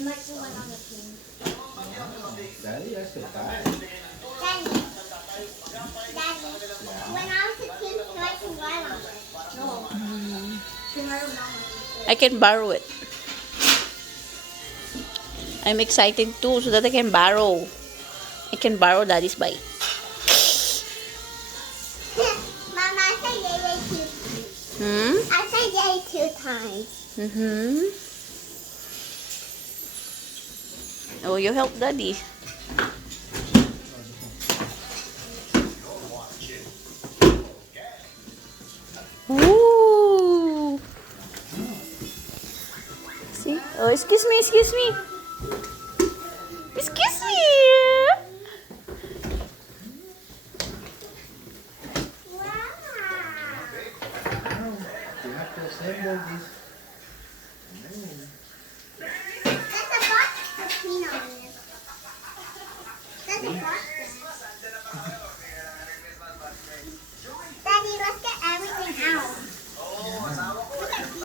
like the one on the team. Daddy, that's good. Daddy, when I was a kid, I can ride on it. No. Can ride on it. I can borrow it. I'm excited too so that I can borrow. I can borrow Daddy's bike. Mama, I said yay two times. I said yay 2 times. Oh, you help Daddy. Ooh. See? Oh, excuse me, excuse me.